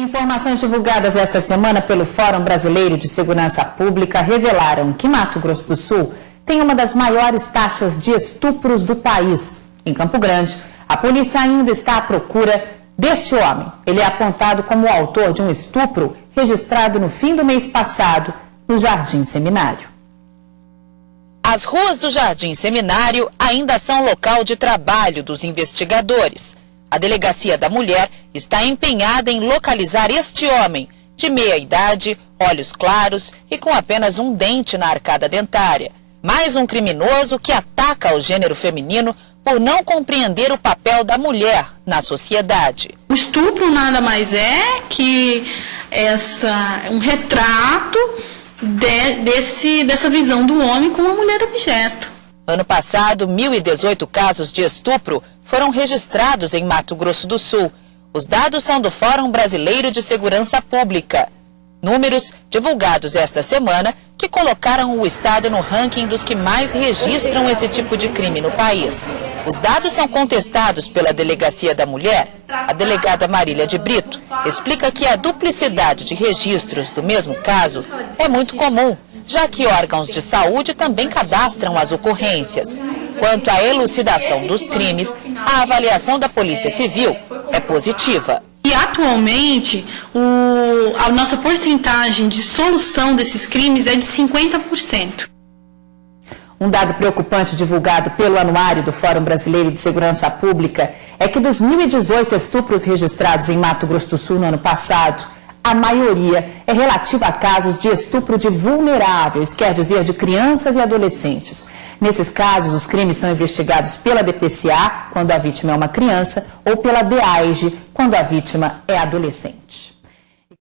Informações divulgadas esta semana pelo Fórum Brasileiro de Segurança Pública revelaram que Mato Grosso do Sul tem uma das maiores taxas de estupros do país. Em Campo Grande, a polícia ainda está à procura deste homem. Ele é apontado como o autor de um estupro registrado no fim do mês passado no Jardim Seminário. As ruas do Jardim Seminário ainda são local de trabalho dos investigadores. A Delegacia da Mulher está empenhada em localizar este homem, de meia idade, olhos claros e com apenas um dente na arcada dentária. Mais um criminoso que ataca o gênero feminino por não compreender o papel da mulher na sociedade. O estupro nada mais é que um retrato dessa visão do homem como uma mulher objeto. Ano passado, 1.018 casos de estupro foram registrados em Mato Grosso do Sul. Os dados são do Fórum Brasileiro de Segurança Pública. Números divulgados esta semana que colocaram o estado no ranking dos que mais registram esse tipo de crime no país. Os dados são contestados pela Delegacia da Mulher. A delegada Marília de Brito explica que a duplicidade de registros do mesmo caso é muito comum, já que órgãos de saúde também cadastram as ocorrências. Quanto à elucidação dos crimes, a avaliação da Polícia Civil é positiva. E atualmente, a nossa porcentagem de solução desses crimes é de 50%. Um dado preocupante divulgado pelo Anuário do Fórum Brasileiro de Segurança Pública é que dos 1.018 estupros registrados em Mato Grosso do Sul no ano passado, a maioria é relativa a casos de estupro de vulneráveis, quer dizer, de crianças e adolescentes. Nesses casos, os crimes são investigados pela DPCA, quando a vítima é uma criança, ou pela DAEG, quando a vítima é adolescente.